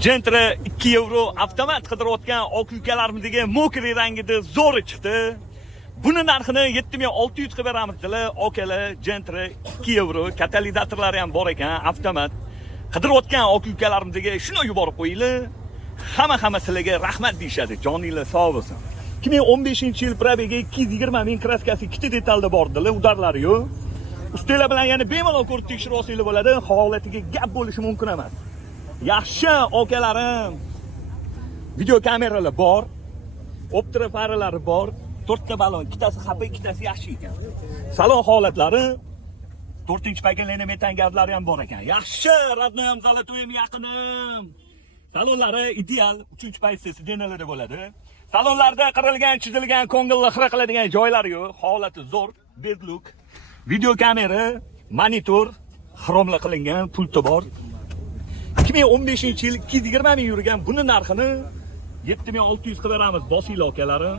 Gentra 2 euro avtomat qidirayotgan oq ukalarimizdagi mokri rangida zo'ri chiqdi. Buni narxini 7600 qilib beramiz dedilar. Okalar Gentra 2 euro, katalizatorlari ham bor ekan, avtomat. Qidirayotgan oq ukalarimizga shuni yuborib qo'yinglar. Hamma sizlarga rahmat deyshadi. Joninglar sog' bo'lsin. 2015-yil probega 220 ming kraskasi ikkita detalda bordilar, udarlari yo'q. Ustalar bilan yana bemalol ko'rib tekshirib olsanglar bo'ladi. Holatiga gap bo'lishi mumkin emas. Yaxshi okalarim. Video kameralar bor. Optra faralari bor. 4 ta balon, ikkitasi xafa, ikkitasi yaxshi ekan. Salon holatlari 4-paketli metan gazlari ham bor ekan. Yaxshi, radnoy ham zalatoyim yaqinim. Salonlari ideal, 3-paketli sidenalarda bo'ladi. Salonlarda qirilgan, chizilgan, ko'ngilli xira qiladigan joylari yo'q. Holati zo'r, bedluk. Video kamera, monitor, xromla qilingan, pulti bor. 2015-yil 220 ming yurgan buni narxini 7600 qilib beramiz, bosinglar okalarim.